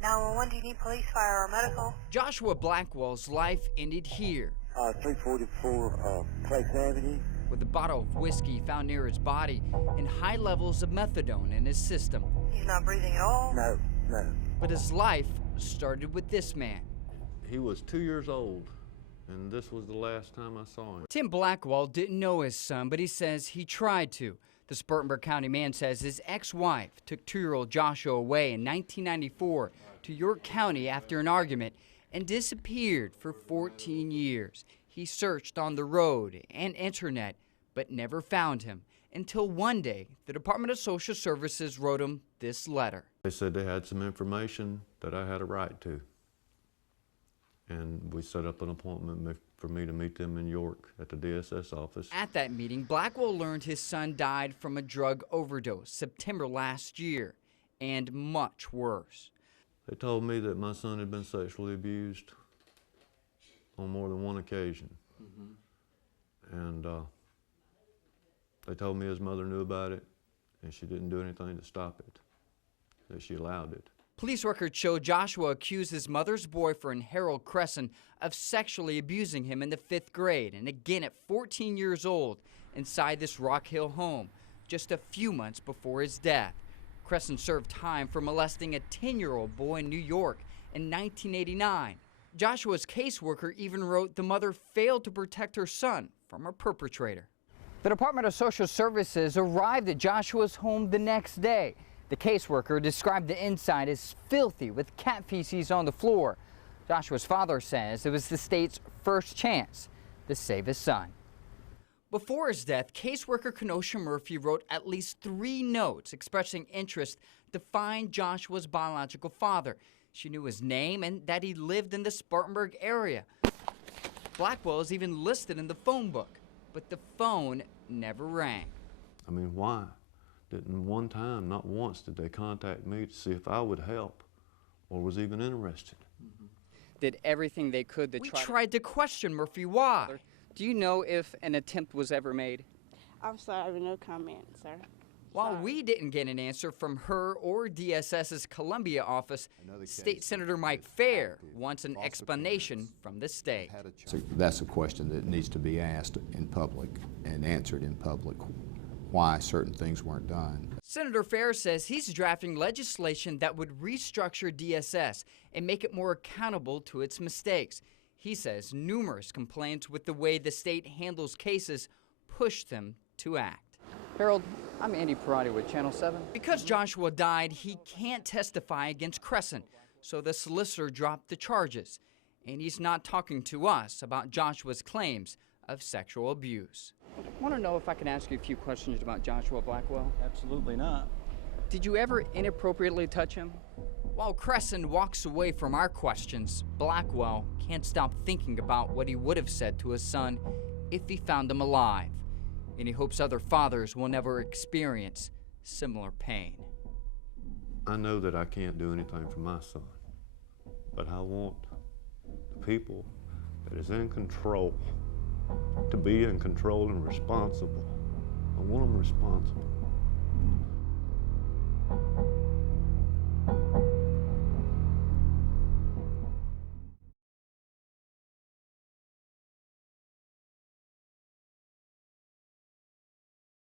911, do you need police, fire, or medical? Joshua Blackwell's life ended here. 344 Place Avenue. With a bottle of whiskey found near his body and high levels of methadone in his system. He's not breathing at all? No. But his life started with this man. He was 2 years old, and this was the last time I saw him. Tim Blackwell didn't know his son, but he says he tried to. The Spartanburg County man says his ex-wife took 2-year-old Joshua away in 1994 to York County after an argument and disappeared for 14 years. He searched on the road and internet, but never found him until one day the Department of Social Services wrote him this letter. They said they had some information that I had a right to. And we set up an appointment for me to meet them in York at the DSS office. At that meeting, Blackwell learned his son died from a drug overdose September last year, and much worse. They told me that my son had been sexually abused on more than one occasion. And they told me his mother knew about it, and she didn't do anything to stop it, that she allowed it. Police records show Joshua accused his mother's boyfriend, Harold Cresson, of sexually abusing him in the 5th grade, and again at 14 years old, inside this Rock Hill home, just a few months before his death. Cresson served time for molesting a 10-year-old boy in New York in 1989. Joshua's caseworker even wrote the mother failed to protect her son from a perpetrator. The Department of Social Services arrived at Joshua's home the next day. The caseworker described the inside as filthy with cat feces on the floor. Joshua's father says it was the state's first chance to save his son. Before his death, caseworker Kenosha Murphy wrote at least 3 notes expressing interest to find Joshua's biological father. She knew his name and that he lived in the Spartanburg area. Blackwell is even listed in the phone book, but the phone never rang. I mean, why? Didn't one time, not once, did they contact me to see if I would help or was even interested. Did everything they could to We tried to question Murphy why. Do you know if an attempt was ever made? I'm sorry, no comment, sir. While we didn't get an answer from her or DSS's Columbia office, State Senator Mike Fair wants an explanation from the state. So that's a question that needs to be asked in public and answered in public, why certain things weren't done. Senator Fair says he's drafting legislation that would restructure DSS and make it more accountable to its mistakes. He says numerous complaints with the way the state handles cases pushed them to act. Harold, I'm Andy Perotti with Channel 7. Because Joshua died, he can't testify against Cresson, so the solicitor dropped the charges. And he's not talking to us about Joshua's claims of sexual abuse. I want to know if I can ask you a few questions about Joshua Blackwell. Absolutely not. Did you ever inappropriately touch him? While Cresson walks away from our questions, Blackwell can't stop thinking about what he would have said to his son if he found him alive. And he hopes other fathers will never experience similar pain. I know that I can't do anything for my son, but I want the people that is in control to be in control and responsible. I want them responsible.